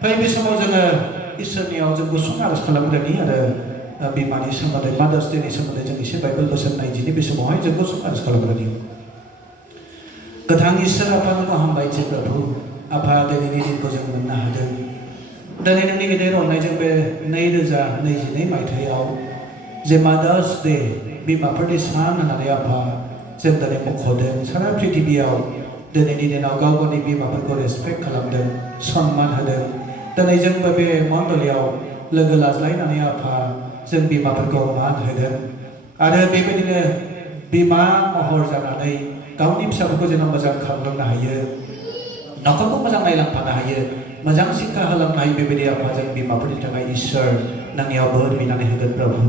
फै बे समाव जोङो इसोरनियाव जों गुसुं आरज खालामग्रोनि आरो बिमानि सोमोन्दै मादार्स डेनि सोमोन्दै जों एसे बाइबेल बोसोन नायदिनि बे समावहाय जों गुसुं आरज खालामग्रोनि गोथां इसोर आफाखौ हामबायसै प्रभु आफा दिनैनि दिनखौ जों मोननो हादों दिनै नोंनि गेदेर अननायजों बे 2022 मायथाइयाव जे मादार्स डे बिमाफोरनि सान होननानै आफा जों दिनै मख'दों सारा पृथिबियाव दिनैनि दिनाव गाव गावनि बिमाफोरखौ रेसपेक्ट खालामदों सन्मान होदों दिनै जोंबो बे मण्डलियाव लोगो लाज्लायनानै आफा जों बिमाफोरखौ मान होदों आरो बेबायदिनो बिमा महर जानानै गावनि फिसाफोरखौ जेन मोजां खालामलांनो हायो न'खरखौ मोजां नायलांफानो हायो मोजां शिक्षा होलांनो हायो बेबायदि आफा जों बिमाफोरनि थाखाय इसोर नोंनियाव बोर बिनानै होगोन प्रभु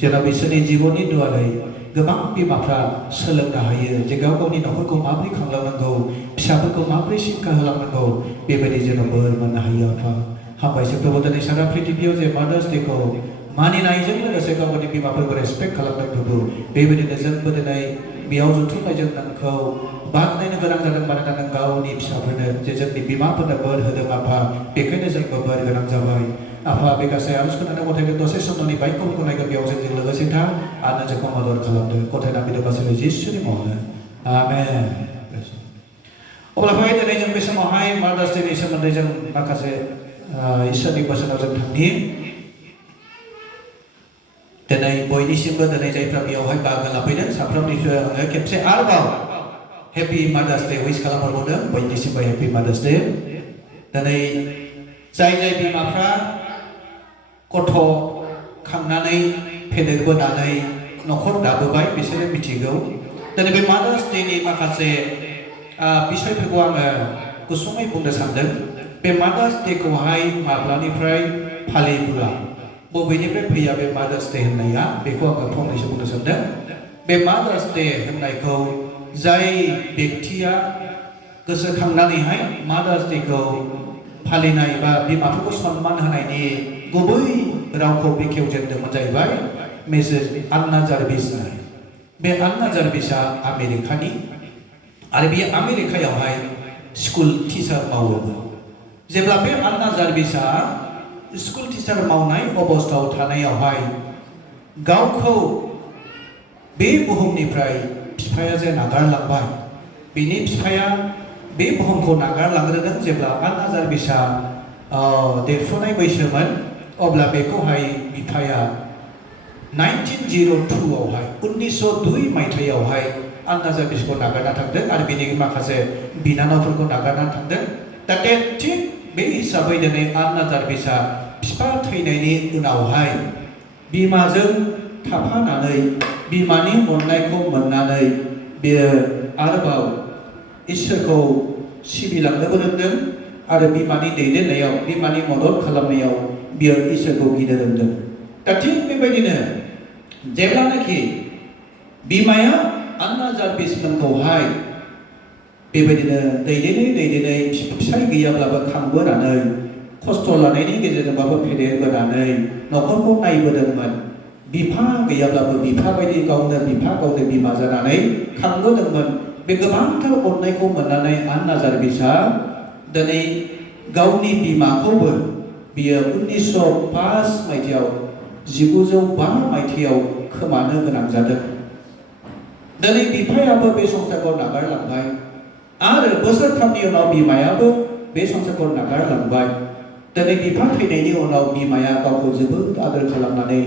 जेन बिसोरनि जिबननि दुवारै गोबां बिमाफ्रा सोलोंनो हायो जे गाव गावनि न'खरखौ माबोरै खांलांनांगौ फिसाफोरखौ माबोरै शिक्षा होलांनांगौ बेबायदि जेन बोर मोननो हायो आफा हामबायसै प्रभु दिनै सारा पृथिबियाव जे मादार्स डेखौ मानिनायजों लोगोसे गाव गावनि बिमाफोरखौ रेसपेक्ट खालामनाय प्रभु बेबायदिनो जोंबो दिनै बेयाव जुथुमनायजों नोंखौ बाख्नायनो गोनां जादों मानोना नों गावनि फिसाफोरनो जे जोंनि बिमाफोरनो बोर होदों आफा बेखायनो जोंबो बोर गोनां जाबाय आफा बे गासै आरज खोनानो गथायखौ दसे समनि बाइकफोरखौ नायगोन बेयाव जोंजों लोगोसे था आरो जोंखौ मदद खालामदों गथायना बिदों गासैबो जिसुनि मुङावनो आमेन अब्ला फै दिनै जों बे समावहाय मादार्स डेनि सोमोन्दै जों माखासे इसोरनि बोसोनाव जों थांनि दिनै बयनिसिमबो दिनै जायफ्रा बेयावहाय बाहागो लाफैदों साफ्रोमनिबो आङो खेबसे आरोबाव हेपि मादार्स डे उइस खालामहरबावदों बयनिसिमबो हेपि मादार्स डे दिनै जाय जाय बिमाफ्रा गथ' खांनानै फेदेरबोनानै न'खर दाबोबाय बिसोरो मिथिगौ दिनै बे मादार्स डेनि माखासे बिसयफोरखौ आङो गुसुङै बुंनो सानदों बे मादार्स डेखौहाय माब्लानिफ्राय फालिबोआ बबेनिफ्राय फैया बे मादार्स डे होननाया बेखौ आङो फंनैसो बुंनो सानदों बे मादार्स डे होननायखौ जाय व्यक्तिया गोसोखांनानैहाय मादार्स डेखौ फालिनाय बा बिमाफोरखौ सन्मान होनायनि गुबै रावखौ बेखेवजेनदोंमोन जाहैबाय मिसेस आन्ना जार्भिस बे आन्ना जार्भिसआ आमेरिकानि आरो बियो आमेरिकायावहाय स्कुल टिचार मावोमोन जेब्ला बे आन्ना जार्भिसआ स्कुल टिचार मावनाय अबस्थायाव थानायावहाय गावखौ बे बुहुमनिफ्राय बिफाया जे नागारलांबाय बिनि बिफाया बे बुहुमखौ नागारलांग्रोदों जेब्ला आन्ना जार्भिसआ देरफुनाय बैसोमोन अब्ला बेखौहाय बिफाया 1902 आवहाय 1902 मायथाइयावहाय आन्ना जार्भिसखौ नागारना थांदों आरो बिनि माखासे बिनानावफोरखौ नागारना थांदों दा थिग बे हिसाबै दिनै आन्ना जार्भिसआ बिफा थैनायनि उनावहाय बिमाजों थाफानानै बिमानि अननायखौ मोननानै बियो आरोबाव इसोरखौ सिबिलांनोबो रोंदों आरो बिमानि दैदेननायाव बिमानि मदद खालामनायाव बियो इसोरखौ गिनो रोंदों दा थिग बेबायदिनो जेब्लानाखि बिमाया आन्ना जार्भिसमोनखौहाय बेबायदिनो दैदेनै फिसाय गैयाब्लाबो खांबोनानै खस्थ' लानायनि गेजेरजोंबाबो फेदेरबोनानै न'खरखौ नायबोदोंमोन बिफा गैयाब्लाबो बिफा बायदि गावनो बिमा जानानै खांबोदोंमोन बे गोबांथार अननायखौ मोननानै आन्ना जार्भिसआ दिनै गावनि बिमाखौबो बियो 1905 मायथाइयाव 1905 मायथाइयाव खोमानो गोनां जादों दिनै बिफायाबो बे संसारखौ नागारलांबाय आरो बोसोरथामनि उनाव बिमायाबो बे संसारखौ नागारलांबाय दिनै बिफा थैनायनि उनाव बिमाया गावखौ जोबोद आदर खालामनानै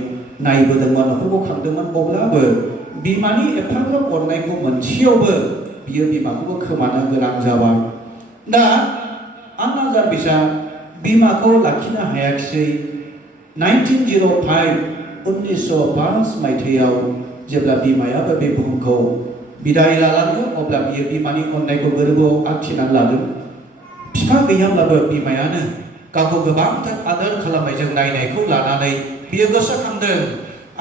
नायबोदोंमोन न'खरखौ खांदोंमोन अब्लाबो बिमानि एफाग्राब अननायखौ मोनसेयावबो बियो बिमाखौबो खोमानो गोनां जाबाय दा आन्ना जार्भिसआ बिमाखौ लाखिनो हायाखिसै 1905 मायथाइयाव जेब्ला बिमायाबो बे बुहुमखौ बिदाय लालाङो अब्ला बियो बिमानि अननायखौ गोरबोआव आखिनानै लादों बिफा गैयाब्लाबो बिमायानो गावखौ गोबांथार आदर खालामनायजों नायनायखौ लानानै बियो गोसोखांदों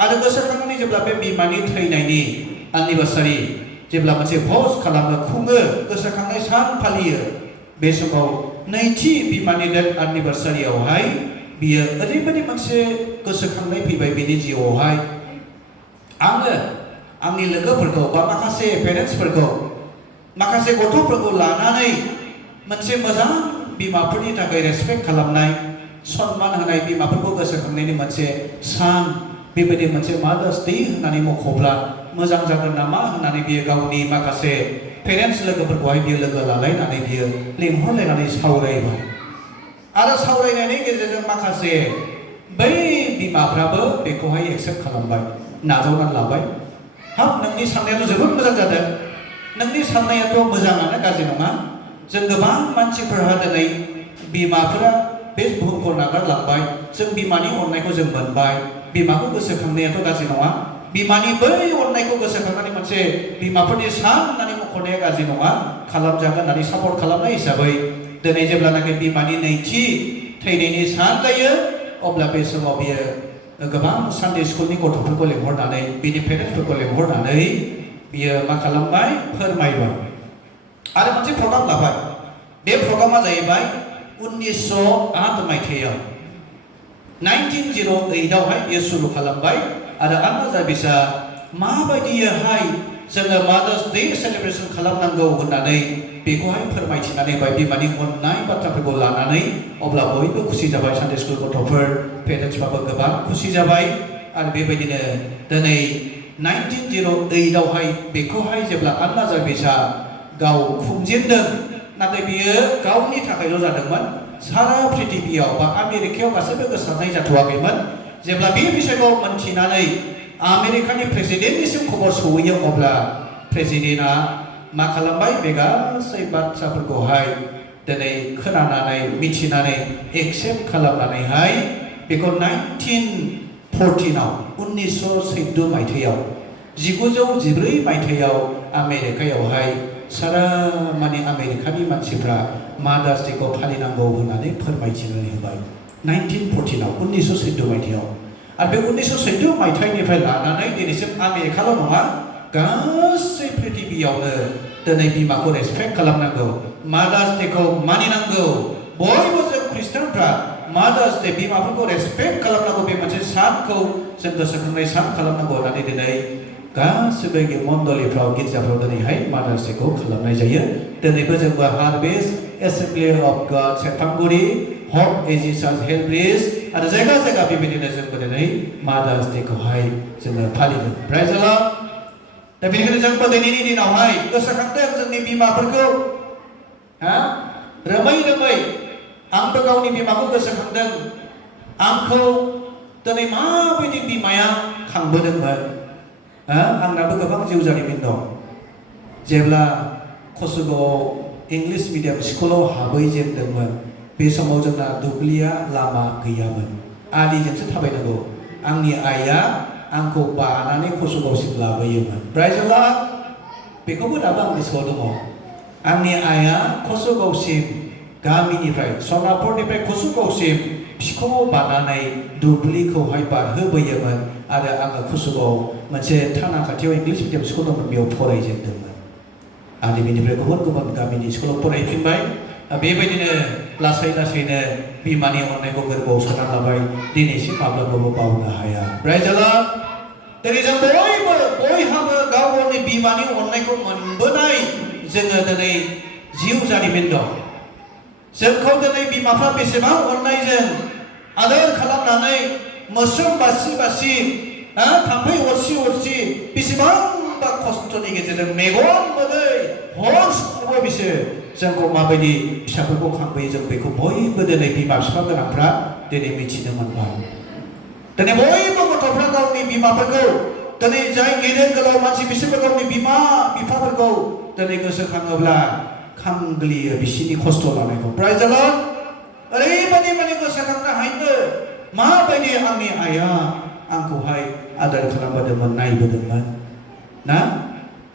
आरो गोसोखांनानै जेब्ला बे बिमानि थैनायनि एनिभार्सारि जेब्ला मोनसे भज खालामो खुङो गोसोखांनाय सान फालियो बे समाव नैथि बिमानि डेथ एनिभार्सारियावहाय बियो ओरैबायदि मोनसे गोसोखांनाय फैबाय बिनि जिउआवहाय आङो आंनि लोगोफोरखौ बा माखासे पेरेन्टसफोरखौ माखासे गथ'फोरखौ लानानै मोनसे मोजां बिमाफोरनि थाखाय रेसपेक्ट खालामनाय सन्मान होनाय बिमाफोरखौ गोसोखांनायनि मोनसे सान बेबायदि मोनसे मादार्स डे होननानै मख'ब्ला मोजां जागोन नामा होननानै बियो गावनि माखासे पेरेन्टस लोगोफोरखौहाय बियो लोगो लालायनानै बियो लिंहरलायनानै सावरायबाय आरो सावरायनायनि गेजेरजों माखासे बै बिमाफ्राबो बेखौहाय एक्सेप्ट खालामबाय नाजावनानै लाबाय हाब नोंनि साननायाथ' जोबोद मोजां जादों नोंनि साननायाथ' मोजाङानो गाज्रि नङा जों गोबां मानसिफोरहा दिनै बिमाफोरा बे बुहुमखौ नागारलांबाय जों बिमानि अननायखौ जों मोनबाय बिमाखौ गोसोखांनायाथ' गाज्रि नङा बिमानि बै अननायखौ गोसोखांनानै मोनसे बिमाफोरनि सान होननानै मख'नाया गाज्रि नङा खालामजागोन होननानै सापर्ट खालामनाय हिसाबै दिनै जेब्लानाखि बिमानि नैथि थैनायनि सान जायो अब्ला बे समाव बियो गोबां सानडे स्कुलनि गथ'फोरखौ लेंहरनानै बिनि पेरेन्टसफोरखौ लेंहरनानै बियो मा खालामबाय फोरमायबाय आरो मोनसे प्रग्राम लाबाय बे प्रग्रामा जाहैबाय 1908 मायथाइयाव 1908 आवहाय बियो सुरु खालामबाय आरो आन्ना जाबिसा माबायदियैहाय जोङो मादार्स डे सेलिब्रेसन खालामनांगौ होननानै बेखौहाय फोरमायथिनानै बाय बिमानि अननाय बाथ्राफोरखौ लानानै अब्ला बयबो खुसि जाबाय सानडे स्कुल गथ'फोर पेरेन्टसफ्राबो गोबां खुसि जाबाय आरो बेबायदिनो दिनै 1908 आवहाय बेखौहाय जेब्ला आन्ना जाबिसा गाव खुंजेनदों नाथाय बियो गावनि थाखायल' जादोंमोन सारा पृथिबियाव बा आमेरिकायाव गासैबो गोसारनाय जाथ'वाखैमोन जेब्ला बे बिषयखौ मोनथिनानै आमेरिकानि प्रेसिडेन्टनिसिम खबर सहैयो अब्ला प्रेसिडेन्टआ मा खालामबाय बे गासै बाथ्राफोरखौहाय दिनै खोनानानै मिथिनानै एक्सेप्ट खालामनानैहाय बेखौ 1914 आव 1914 मायथाइयाव 1914 मायथाइयाव आमेरिकायावहाय सारा माने आमेरिकानि मानसिफ्रा मादार्स डेखौ फालिनांगौ होननानै फोरमायथिनानै होबाय 1914 आव 1914 मायथाइयाव आरो बे 1914 मायथाइनिफ्राय लानानै दिनैसिम आमेरिकाल' नङा गासै पृथिबियावनो दिनै बिमाखौ रेसपेक्ट खालामनांगौ मादार्स डेखौ मानिनांगौ बयबो जों ख्रिस्टानफ्रा मादार्स डे बिमाफोरखौ रेसपेक्ट खालामनांगौ बे मोनसे सानखौ जों गोसोखांनाय सान खालामनांगौ होननानै दिनै गासिबो मण्डलिफ्राव गिर्जाफ्राव दिनैहाय मादार्स डेखौ खालामनाय जायो दिनैबो जोंबो हार्भेस्ट एसेम्बलि अफ गड सेरफांगुरि हप एजि चार्च हेलब्रिज आरो जायगा जायगा बेबायदिनो जोंबो दिनै मादार्स डेखौहाय जोङो फालिदों प्राइज द लर्ड दा बेनिखायनो जोंबो दिनैनि दिनावहाय गोसोखांदों जोंनि बिमाफोरखौ रोमै रोमै आंबो गावनि बिमाखौ गोसोखांदों आंखौ दिनै माबायदि बिमाया खांबोदोंमोन आंनाबो गोबां जिउ जारिमिन दं जेब्ला कसुगावआव इंलिश मिडियाम स्कुलाव हाबहैजेनदोंमोन बे समाव जोंना दुब्लिया लामा गैयामोन आलिजोंसो थाबायनांगौ आंनि आइया आंखौ बानानै कसुगावसिम लाबोयोमोन प्राइज द लर्ड बेखौबो दाबो आं गोसोआव दङ आंनि आइया कसुगावसिम गामिनिफ्राय सनापुरनिफ्राय कसुगावसिम बिखौ बानानै दुब्लिखौहाय बारहोबोयोमोन आरो आङो कसुगावआव मोनसे थाना खाथियाव इंलिश मिडियाम स्कुल दंमोन बेयाव फरायजेनदोंमोन आरो बेनिफ्राय गुबुन गुबुन गामिनि स्कुलाव फरायफिनबाय बेबायदिनो लासै लासैनो बिमानि अननायखौ गोरबोआव सोना लाबाय दिनैसिम माब्लाबाबो बावनो हाया प्राइज द लर्ड दिनै जों बयहाबो गाव गावनि बिमानि अननायखौ मोनबोनाय जोङो दिनै जिउ जारिमिन दं जोंखौ दिनै बिमाफ्रा बेसेबां अननायजों आदर खालामनानै मोस्रोम बासि बासि थाम्फै अरसि अरसि बेसेबांबा खस्थ'नि गेजेरजों मेगन मोदै हर समावबो बिसोर जोंखौ माबायदि फिसाफोरखौ खांबोयो जों बेखौ बयबो दिनै बिमा बिफा गोनांफ्रा दिनै मिथिनो मोनबाय दिनै बयबो गथ'फ्रा गावनि बिमाफोरखौ दिनै जाय गेदेर गोलाव मानसि बिसोरबो गावनि बिमा बिफाफोरखौ दिनै गोसोखाङोब्ला खांग्लियो बिसिनि खस्थ' लानायखौ प्राइज द लर्ड ओरैबायदि माने गोसोखांनो हायो माबायदि आंनि आइया आंखौहाय आदर खालामबोदोंमोन नायबोदोंमोन ना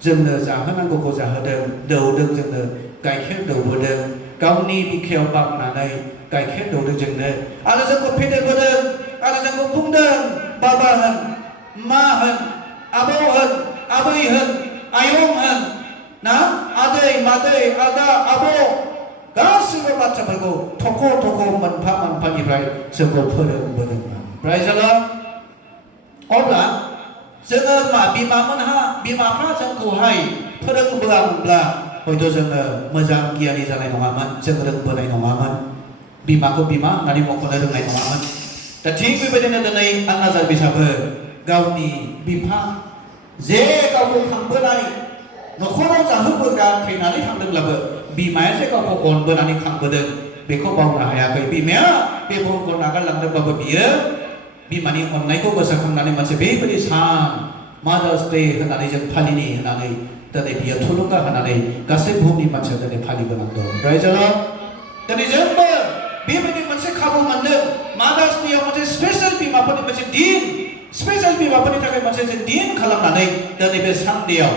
जोंनो जाहोनांगौखौ जाहोदों दौदों जोंनो गाइखेर दौबोदों गावनि बिखायाव बामनानै गाइखेर दौदों जोंनो आरो जोंखौ फेदेरबोदों आरो जोंखौ बुंदों बाबा होन मा होन आबौ होन आबै होन आयं होन ना आदै मादै आदा आबौ गासिबो बाथ्राफोरखौ थख' थख' मोनफा मोनफानिफ्राय जोंखौ फोरोंबोदोंमोन प्राइज द लर्ड अब्ला जोङो बिमाफ्रा जोंखौहाय फोरोंबोआमोनब्ला हयथ' जोङो मोजां गियानि जानाय नङामोन जों रोंबोनाय नङामोन बिमाखौ बिमा होननानै मख'नो रोंनाय नङामोन दा थिग बेबायदिनो दिनै आन्नाजार बिसाबो गावनि बिफा जे गावखौ खांबोनाय न'खराव जाहोबोग्रा थैनानै थांदोंब्लाबो बिमाया जे गावखौ अनबोनानै खांबोदों बेखौ बावनो हायाखै बिमाया बे बुहुमखौ नागारलांदोंबाबो बियो बिमानि अननायखौ गोसोखांनानै मोनसे बेबायदि सान मादार्स डे होननानै जों फालिनि होननानै दिनै बियो थुलुंगा होनानै गासै बुहुमनि मानसिया दिनै फालिबोनांगौ रायजोआव दिनै जोंबो बेबायदि मोनसे खाबु मोनदों मादार्स डेआव मोनसे स्पेशल बिमाफोरनि मोनसे दिन स्पेशल बिमाफोरनि थाखाय मोनसे जों दिन खालामनानै दिनै बे सानडेआव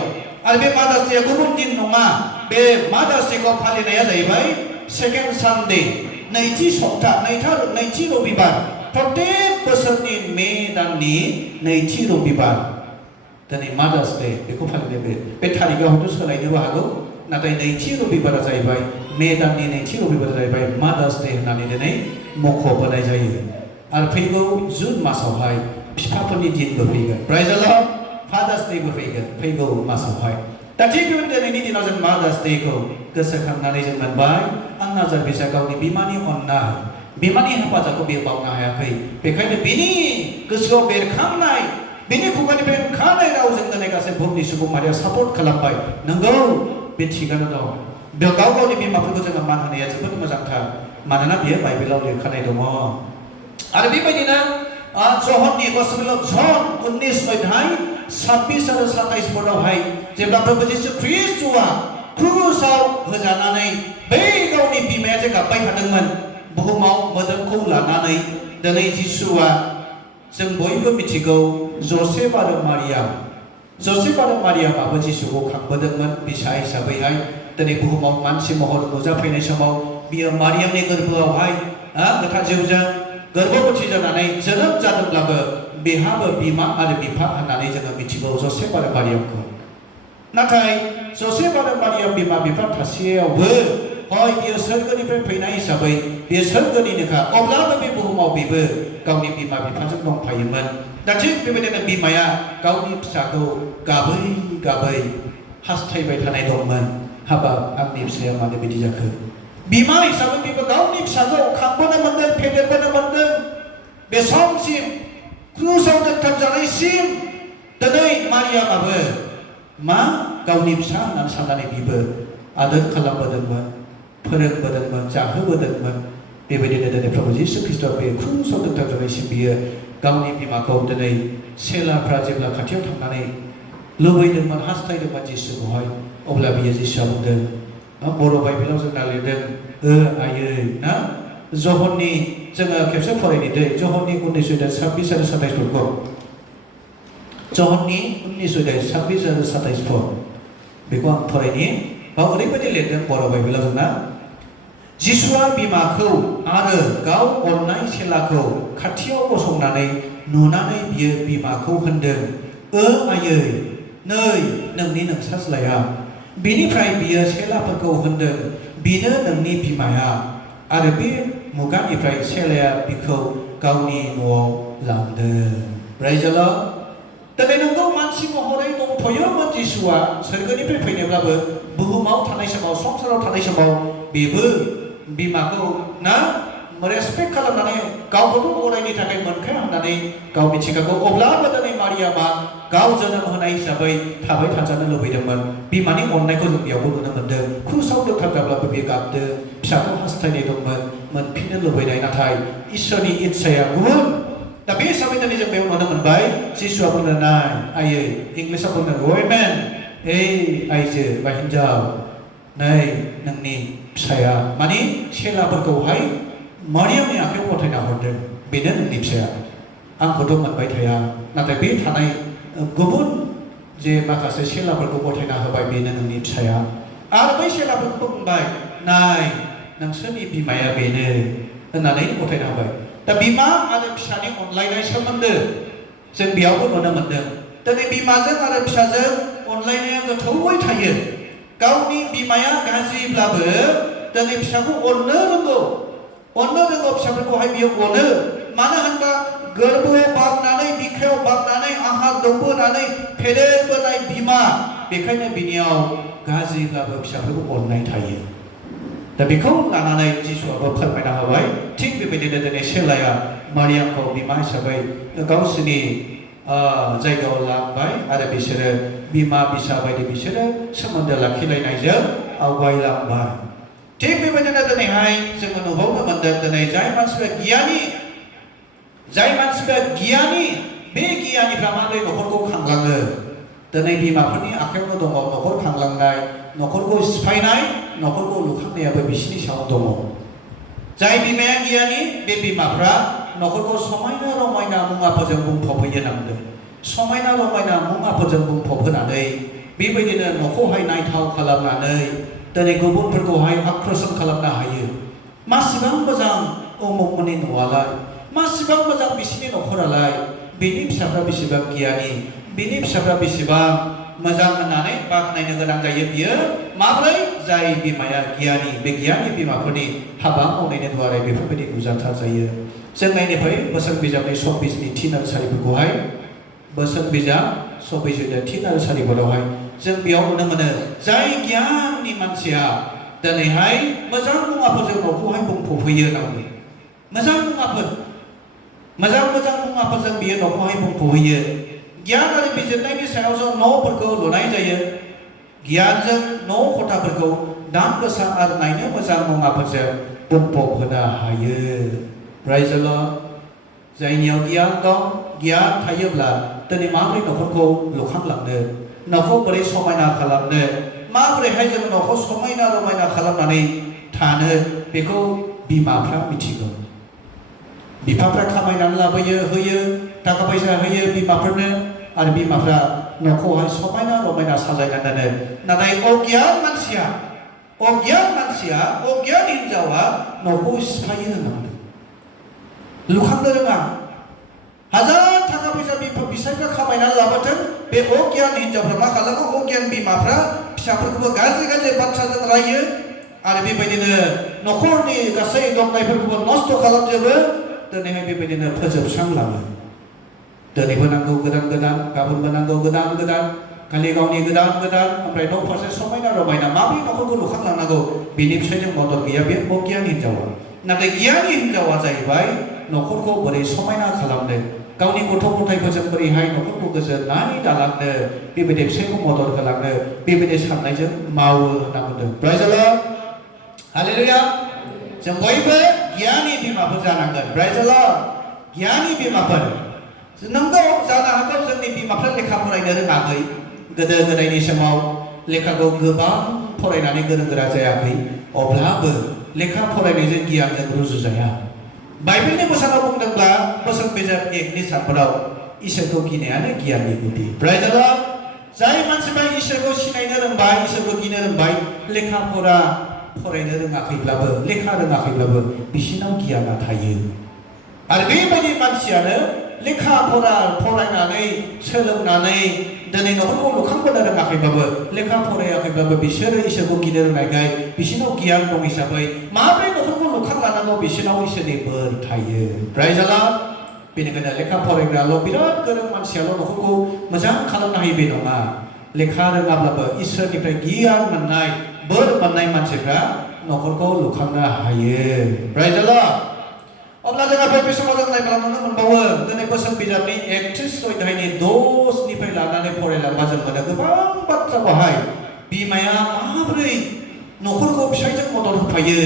आरो बे मादार्स डेआ गुबुन दिन नङा बे मादार्स डेखौ फालिनाया जाहैबाय सेकेन्ड सानडे नैथि सप्ता नैथि रबिबार प्रत्येक बोसोरनि मे दाननि नैथि रबिबार दिनै मादार्स डे बेखौ फालिनाय बे थारिखआ हयथ' सोलायनोबो हागौ नाथाय नैथि रबिबारा जाहैबाय मे दाननि नैथि रबिबारा जाहैबाय मादार्स डे होननानै दिनै मख'बोनाय जायो आरो फैगौ जुन मासावहाय बिफाफोरनि दिनबो फैगोन रायजोआव फादार्स डेबो फैगोन फैगौ मासावहाय दा थिग बेबायदिनो दिनैनि दिनाव जों मादार्स डेखौ गोसोखांनानै जों मोनबाय आन्नाजार बिसा गावनि बिमानि अननाय बिमानि हेफाजाबखौ बियो बावनो हायाखै बेखायनो बिनि गोसोआव बेरखांनाय बिनि खुगानिफ्राय ओंखारनाय रावजों दिनै गासै बुहुमनि सुबुं माहारिया सापर्ट खालामबाय नंगौ बे थिगानो दं बेयाव गाव गावनि बिमाफोरखौ जोङो मान होनाया जोबोद मोजांथार मानोना बियो बाइबेलाव लिरखानाय दङ आरो बेबायदिनो जहननि गसपेल अफ जन 19 अध्याय 26 आरो 27 फोरावहाय जेब्ला प्रभु जिसु ख्रीष्टआ क्रुसाव होजानानै बै गावनि बिमाया जे गाबबाय थादोंमोन बुहुमाव मोदोमखौ लानानै दिनै जिसुआ जों बयबो मिथिगौ जसेफ आरो मारियामाबो जिसुखौ खांबोदोंमोन बिसा हिसाबैहाय दिनै बुहुमाव मानसि महर नुजाफैनाय समाव बियो मारियामनि गोरबोआवहाय गोथार जिउजों गोर्बोवती जानानै जोनोम जादोंब्लाबो बेहाबो बिमा आरो बिफा होननानै जोङो मिथिगौ जसेफ आरो मारियामखौ नाथाय जसेफ आरो मारियाम बिमा बिफा थासेयावबो हय बियो सोरगोनिफ्राय फैनाय हिसाबै बियो सोरगोनिनोखा अब्लाबो बे बुहुमाव बेबो गावनि बिमा बिफाजों दंफायोमोन दा थिग बेबायदिनो बिमाया गावनि फिसाखौ गाबै गाबै हास्थायबाय थानाय दंमोन हाबाब आंनि फिसाया मानो बिदि जाखो बिमा हिसाबै बिबो गावनि फिसाखौ खांबोनो मोनदों फेदेरबोनो मोनदों बे समसिम क्रुसाव दोनथाबजानायसिम दिनै मारियामाबो मा गावनि फिसा होननानै साननानै बिबो आदर खालामबोदोंमोन फोरोंबोदोंमोन जाहोबोदोंमोन बेबायदिनो दिनै प्रभु जिसु ख्रीष्टआ बे क्रुसाव दोनथाबजानायसिम बियो गावनि बिमाखौ दिनै सेलाफ्रा जेब्ला खाथियाव थांनानै लुबैदोंमोन हास्थायदोंमोन जिसुखौहाय अब्ला बियो जिसुआ बुंदों बर' बाइबेलाव जोंना लिरदों आयै ना जहननि जोङो खेबसे फरायनि दै जहननि 19 अध्याय 26 आरो 27 फोरखौ जहननि 19 अध्याय 26 आरो 27 फोर बेखौ आं फरायनि बाव ओरैबायदि लिरदों बर' बाइबेलाव जोंना जिसुआ बिमाखौ आरो गाव अननाय सेलाखौ खाथियाव गसंनानै नुनानै बियो बिमाखौ होनदों आयै नै नोंनि नोंसाज्लाया बिनिफ्राय बियो सेलाफोरखौ होनदों बिनो नोंनि बिमाया आरो बे मुगानिफ्राय सेलाया बिखौ गावनि न'आव लांदों रायजोआव दिनै नोंगौ मानसि महरै दंथ'योमोन जिसुआ सोरगोनिफ्राय फैनोब्लाबो बुहुमाव थानाय समाव संसाराव थानाय समाव बेबो बिमाखौ ना रेसपेक्ट खालामनानै गावखौथ' अरायनि थाखाय मोनखाया होननानै गाव मिथिखागौ अब्लाबो दिनै मारियामा गाव जोनोम होनाय हिसाबै थाबाय थाजानो लुबैदोंमोन बिमानि अननायखौ जों बेयावबो नुनो मोन्दों क्रुसाव दोनथाबजाब्लाबो बे गाबदों फिसाखौ हास्थायनाय दंमोन मोनफिननो लुबैनाय नाथाय इसोरनि इच्छाया गुबुन दा बे हिसाबै दिनै जों बेयाव नुनो मोनबाय जिसुआ बुंनो नाय आयै इंलिसाव बुंनो वमेन आइजो बा हिन्जाव नै नोंनि फिसाया माने सेलाफोरखौहाय मारियामनि आखायाव गथायना हरदों बेनो नोंनि फिसाया आंखौथ' मोनबाय थाया नाथाय बे थानाय गुबुन जे माखासे सेलाफोरखौ गथायना होबाय बेनो नोंनि फिसाया आरो बै सेलाफोरखौ बुंबाय नाय नोंसोरनि बिमाया बेनो होननानै गथायना होबाय दा बिमा आरो फिसानि अनलायनाय सोमोन्दो जों बेयावबो नुनो मोन्दों दिनै बिमाजों आरो फिसाजों अनलायनाया गोथौवै थायो गावनि बिमाया गाज्रिब्लाबो दिनै फिसाखौ अननो रोंगौ फिसाफोरखौहाय बियो अनो मानो होनबा गोरबोआव बांनानै बिखायाव बांनानै आहार दौबोनानै फेदेरबोनाय बिमा बेखायनो बिनियाव गाज्रिब्लाबो फिसाफोरखौ अननाय थायो दा बेखौ लानानै जिसुआबो फोरमायना होबाय थिग बेबायदिनो दिनै सेलाया मारियामखौ बिमा हिसाबै गावसोरनि जायगायाव लांबाय आरो बिसोरो बिमा बिसा बायदि बिसोरो सोमोन्दो लाखिलायनायजों आवगायलांबाय थिग बेबायदिनो दिनैहाय जोङो नुबावनो मोनदों दिनै जाय मानसिफ्रा गियानि बे गियानिफ्रा माबोरै न'खरखौ खांलाङो दिनै बिमाफोरनि आखायावनो दङ न'खर खांलांनाय न'खरखौ सिफायनाय न'खरखौ लुखांनायाबो बिसिनि सायाव दङ जाय बिमाया गियानि बे बिमाफ्रा न'खरखौ समायना रमायना मुवाफोरजों बुंफबहोयो नांदों समायना रमायना मुवाफोरजों बुंफबहोनानै बेबायदिनो न'खौहाय नायथाव खालामनानै दिनै गुबुनफोरखौहाय आक्रोशन खालामनो हायो मासिबां मोजां उमुकमोननि न'आलाय मासिबां मोजां बिसिनि न'खरालाय बिनि फिसाफ्रा बेसेबां गियानि बिनि फिसाफ्रा बेसेबां मोजां होननानै बाख्नायनो गोनां जायो बियो माब्रै जाय बिमाया गियानि बे गियानि बिमाफोरनि हाबा मावनायनि द्वारै बेफोरबायदि नुजाथार जायो जों नायनिफ्राय बोसोन बिजाबनि 24नि थि नार्सारिफोरखौहाय बोसोन बिजाब 24नि थि नार्सारिफोरावहाय जों बेयाव नुनो मोनो जाय गियाननि मानसिया दिनैहाय मोजां मुवाफोरजों न'खौहाय बुंफबहोयो होननानै मोजां मुवाफोरजों बियो न'खौहाय बुंफबहोयो गियान आरो बिजिरनायनि सायाव जों न'फोरखौ लुनाय जायो गियानजों न' खथाफोरखौ दाम गोसा आरो नायनो मोजां मुवाफोरजों बुंफबहोनो हायो प्राइज द लर्ड जायनियाव गियान दं गियान थायोब्ला दिनै माबोरै न'खरखौ लुखांलांनो न'खौ बोरै समायना खालामनो माबोरैहाय जों न'खौ समायना रमायना खालामनानै थानो बेखौ बिमाफ्रा मिथिगौ बिफाफ्रा खामायनानै लाबोयो होयो थाखा फैसा होयो बिमाफोरनो आरो बिमाफ्रा न'खौहाय समायना रमायना साजायना दोनो नाथाय अगियान हिनजावा न'खौ सिफायो होननांगौ लुखांनो रोङा हाजार थाखा फैसा फिसायफ्रा खामायनानै लाबोथों बे अगियान हिनजावफ्रा मा खालामो अगियान बिमाफ्रा फिसाफोरखौबो गाज्रि बाथ्राजों रायो आरो बेबायदिनो न'खरनि गासै दंनायफोरखौबो नस्थ' खालामजोबो दिनैहाय बेबायदिनो फोजोबस्रांलाङो दिनैबो नांगौ गोदान गाबोनबो नांगौ गोदान खालि गावनि गोदान ओमफ्राय न' फारसे समायना रमायना माबोरै न'खरखौ लुखांलांनांगौ बिनि फिसायजों मदद गैया बे अगियान हिनजावा नाथाय गियानि हिनजावा जाहैबाय न'खरखौ बोरै समायना खालामनो गावनि गथ' गथायफोरजों बोरैहाय न'खरखौ गोजोननानै दालांनो बेबायदि फिसायखौ मदद होलांनो बेबायदि साननायजों मावो होनना बुंदों प्राइज द लर्ड हालेलुया जों बयबो गियानि बिमाफोर जानांगोन प्राइज द लर्ड गियानि बिमाफोर नंगौ जानो हागौ जोंनि बिमाफ्रा लेखा फरायनो रोङाखै गोदो गोदायनि समाव लेखाखौ गोबां फरायनानै गोरों गोरा जायाखै अब्लाबो लेखा फरायनायजों गियानजों रुजुजाया बाइबेलनि बोसोनाव बुंदोंब्ला बोसोन बिजाब 1नि सानफोराव इसोरखौ गिनायानो गियाननि गुदि प्राइज द लर्ड जाय मानसिफ्रा इसोरखौ सिनायनो रोंबाय इसोरखौ गिनो रोंबाय लेखा फरायनो रोङाखैब्लाबो लेखा रोङाखैब्लाबो बिसिनाव गियाना थायो आरो बेबायदि मानसियानो लेखा फरायनानै सोलोंनानै दिनै न'खरखौ लुखांबोनो रोङाखैब्लाबो लेखा फरायाखैब्लाबो बिसोरो इसोरखौ गिनो रोंनायखाय बिसोरनाव गियान दं हिसाबै माबोरै न'खरखौ लुखांलांनांगौ बिसोरनाव इसोरनि बोर थायो प्राइज द लर्ड बेनिखायनो लेखा फरायग्राल' बिराद गोरों मानसियाल' न'खरखौ मोजां खालामनो हायो बे नङा लेखा रोङाब्लाबो इसोरनिफ्राय गियान मोननाय बोर मोननाय मानसिफ्रा न'खरखौ लुखांनो हायो प्राइज द लर्ड अब्ला जोंहा बे समाव जों नायब्ला नुनो मोनबावो दिनै बोसोन बिजाबनि 31 अध्यायनि 10निफ्राय लानानै फरायलांबा जों मोनो गोबां बाथ्रा बाहाय बिमाया माबोरै न'खरखौ फिसायजों मदद होफायो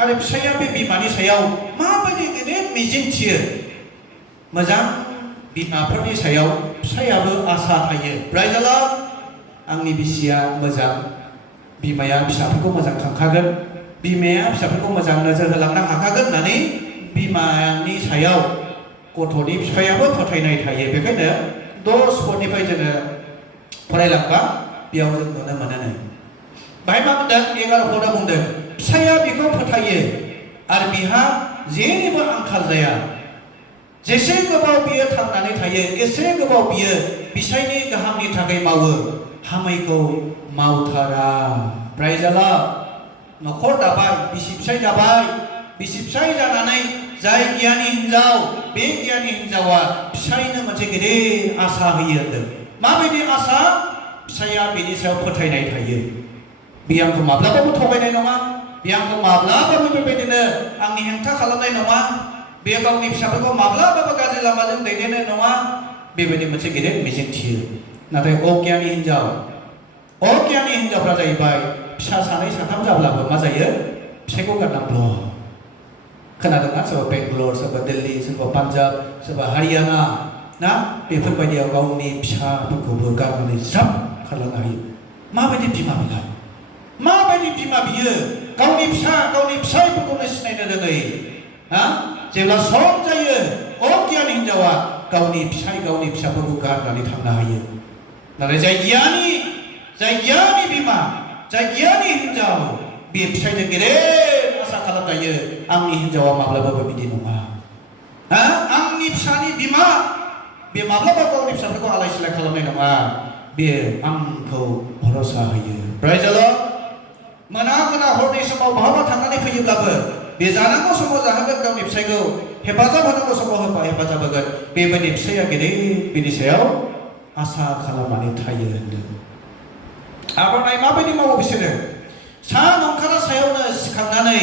आरो फिसाया बे बिमानि सायाव माबायदि गेदेर मिजिं थियो मोजां बिमाफोरनि सायाव फिसायाबो आसा थायो प्राइज द लर्ड आंनि बिसिया मोजां बिमाया फिसाफोरखौ मोजां खांखागोन बिमाया फिसाफोरखौ मोजां नोजोर होलांनो हाखागोन होननानै बिमानि सायाव गथ'नि बिफायाबो फोथायनाय थायो बेखायनो 10 पदनिफ्राय जोङो फरायलांबा बेयाव जों नुनो मोनो बाहाय मा बुंदों 11 पदआव बुंदों फिसाया बेखौ फोथायो आरो बिहा जेनिबो आंखाल जाया जेसे गोबाव बियो थांनानै थायो एसे गोबाव बियो बिसायनि गाहामनि थाखाय मावो हामैखौ मावथारा प्राइज द लर्ड न'खर दाबाय बिसि फिसाय जाबाय बिसि फिसाय जानानै जाय गियानि हिनजाव बे गियानि हिनजावा फिसायनो मोनसे गेदेर आसा होयो होनदों माबायदि आसा फिसाया बेनि सायाव फोथायनाय थायो बे आंखौ माब्लाबाबो थगायनाय नङा बे आंखौ माब्लाबाबो बेबायदिनो आंनि हेंथा खालामनाय नङा बे गावनि फिसाफोरखौ माब्लाबाबो गाज्रि लामाजों दैदेननाय नङा बेबायदि मोनसे गेदेर मिजिं थियो नाथाय अगियानि हिनजावफ्रा जाहैबाय फिसा सानै साथाम जाब्लाबो मा जायो फिसायखौ गारनांगौ खोनादोंना सोरबा बेंगलर सोरबा दिल्ली सोरबा पान्जाब सोरबा हारियाना ना बेफोरबायदियाव गावनि फिसाफोरखौबो गारनानै ज्राब खालामनो हायो माबायदि बिमा बिलाय माबायदि बिमा बियो गावनि फिसायफोरखौनो सिनायनो रोङै हा जेब्ला सम जायो अगियानि हिनजावा गावनि फिसाफोरखौ गारनानै थांनो हायो नाथाय जाय गियानि बिमा जाय गियानि हिनजाव बे फिसायजों गेदेर आसा खालामजायो आंनि हिनजावा माब्लाबाबो बिदि नङा हा आंनि फिसानि बिमा बे माब्लाबा गावनि फिसाफोरखौ आलाय सिलाय खालामनाय नङा बे आंखौ भरोसा होयो प्राइज द लर्ड मोना हरनि समाव बहाबा थांनानै फैयोब्लाबो बे जानांगौ समाव जाहोगोन गावनि फिसायखौ हेफाजाब होनांगौ समाव हेफाजाब होगोन बेबायदि फिसाया गेदेर बिनि सायाव आसा खालामनानै थायो होनदों आबादाय माबायदि मावो बिसोरो सान ओंखारा सायावनो सिखांनानै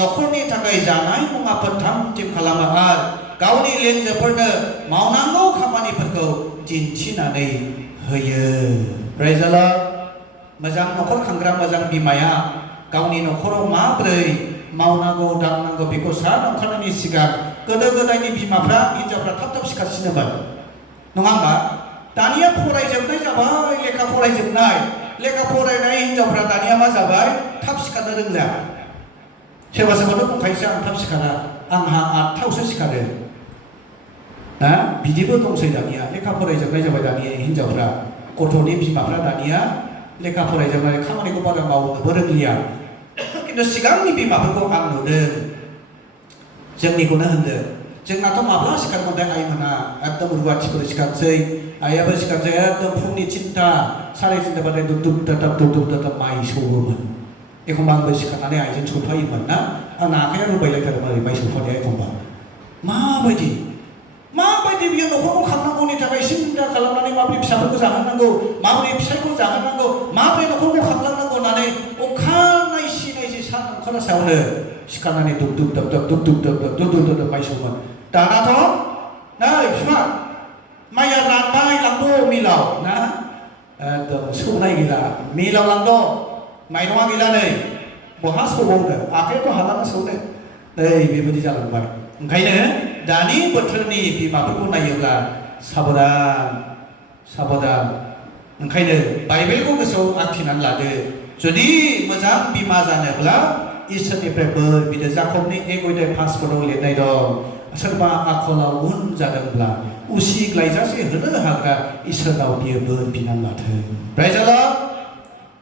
न'खरनि थाखाय जानाय मुवाफोर थाम थिम खालामो आरो गावनि लेंजोफोरनो मावनांगौ खामानिफोरखौ दिन्थिनानै होयो प्राइज द लर्ड मोजां न'खर खांग्रा मोजां बिमाया गावनि न'खराव माबोरै मावनांगौ दांनांगौ बेखौ सान ओंखारनायनि सिगां गोदो गोदायनि बिमाफ्रा हिनजावफ्रा थाब सिखारसिनोमोन नङा होमबा दानिया फरायजोबनाय जाबाय लेखा फरायनाय हिनजावफ्रा दानिया मा जाबाय थाब सिखारनो रोंला सोरबाथ' बुंखायोसो आं थाब सिखारा आंहा 8टायावसो सिखारो ना बिदिबो दंसै दानिया लेखा फरायजोबनाय जाबाय दानि हिनजावफ्रा गथ'नि बिमाफ्रा दानिया लेखा फरायजोबनाय खामानिखौ बारा मावनोबो रोंलिया खिन्थु सिगांनि बिमाफोरखौ आं नुदों जोंनिखौनो होनदों जोंनाथ' माब्ला सिखारगोनथाय आइमोना एकदम रुवाथिफोर सिखारसै आइयाबो सिखारसै एकदम फुंनि 3टा 3:30 बाथाय दुब दाब माइ सौवोमोन एखमबा आंबो सिखारनानै आइजों सौफायोमोन ना आंना आखाइया रुबायलायथारोमोन ओरै माइ सौफानाया एखमबा माबायदि बियो न'खरखौ खांनांगौनि थाखाय सिन्था खालामनानै माबोरै फिसाफोरखौ जाहोनांगौ माबोरै फिसायखौ जाहोनांगौ माबोरै न'खरखौ खांलांनांगौ होननानै अखा नायसि सान ओंखारा सायावनो सिखारनानै दुब दाब माइ सौवोमोन दानाथ' नै बिफा माइया रानबाय लांदो मिलाव ना एकदम सौनाय गैला मिलाव लांदो माइरङा गैला नै बहा सौबावनो आखाइयाथ' हालाना सौनो नै बेबायदि जालांबाय ओंखायनो दानि बोथोरनि बिमाफोरखौ नायोब्ला साबधान ओंखायनो बाइबेलखौ गोसोआव आखिनानै लादो जुदि मोजां बिमा जानोब्ला इसोरनिफ्राय बोर बिदो जाकबनि 1:5 लिरनाय दं सोरबा आखलाव उन जादोंब्ला उसिग्लायजासे होनो हाग्रा इसोरनाव बियो बोर बिनानै लाथों प्राइज द लर्ड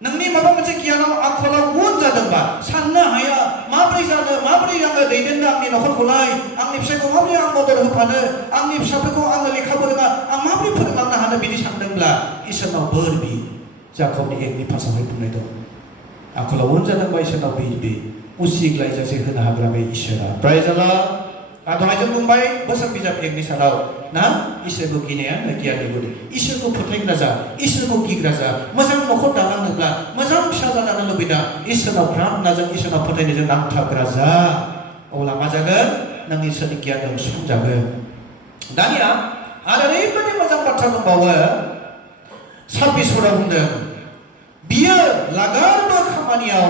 नोंनि माबा मोनसे गियानाव आखलाव उन जादोंबा साननो हाया माबोरै जानो माबोरै आङो दैदेननो आंनि न'खरखौलाय आंनि फिसायखौ माबोरै आं मदद होफानो आंनि फिसाफोरखौ आङो लेखा फोरोङा आं माबोरै फोरोंलांनो हानो बिदि सानदोंब्ला इसोरनाव बोर बि जाकबनि 1:5 बुंनाय दं आखलाव उन जादोंबा इसोरनाव बि उसिग्लायजासे होनो हाग्रा बे इसोरा प्राइज द लर्ड दहाय जों बुंबाय बोसोर बिजाब 1नि साराव ना इसोरखौ गिनायानो गियाननि गुदि इसोरखौ फोथायग्रा जा इसोरखौ गिग्रा जा मोजां न'खर दालांनोब्ला मोजां फिसा जानो लुबैदों इसोरनाव प्रार्थनाजों इसोरनाव फोथायनायजों नांथाबग्रा जा अब्ला मा जागोन नों इसोरनि गियानजों सुफुंजागोन दानिया आरो ओरैबायदि मोजां बाथ्रा दंबावो 26 बुंदों बियो लागारबो खामानियाव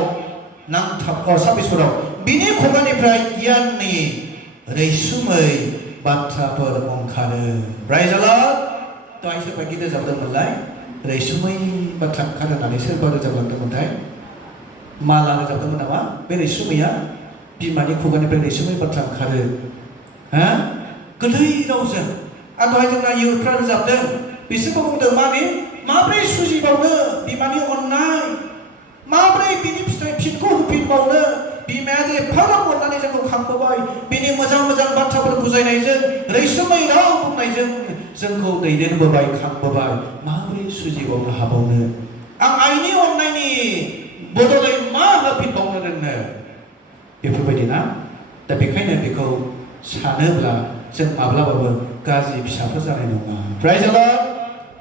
नांथाब 26 बिनि खुगानिफ्राय गियाननि रैसुमै बाथ्राफोर ओंखारो प्राइज द लर्ड दहाय सोरबा गिदिर जाबदोंमोनलाय रैसुमै बाथ्रा ओंखारो होननानै सोरबा रोजाबलांदोंमोनथाय माला रोजाबदोंमोन नामा बे रैसुमैया बिमानि खुगानिफ्राय रैसुमै बाथ्रा ओंखारो हा गोदै रावजों आरो दहाय जोंना इयुथफ्रा रोजाबदों बिसोरबो बुंदों माबोरै सुजिबावनो बिमानि अननाय माबोरै बिनि फिनखौ होफिनबावनो बिमाया जे एफाग्राब अननानै जोंखौ खांबोबाय बिनि मोजां बाथ्राफोर बुजायनायजों रैसुमै राव बुंनायजों जोंखौ दैदेनबोबाय खांबोबाय माबोरै सुजिबावनो हाबावनो आं आइनि अननायनि बदलै मा होफिनबावनो रोंनो बेफोरबायदि ना दा बेखायनो बेखौ सानोब्ला जों माब्लाबाबो गाज्रि फिसाफोर जानाय नङा प्राइज द लर्ड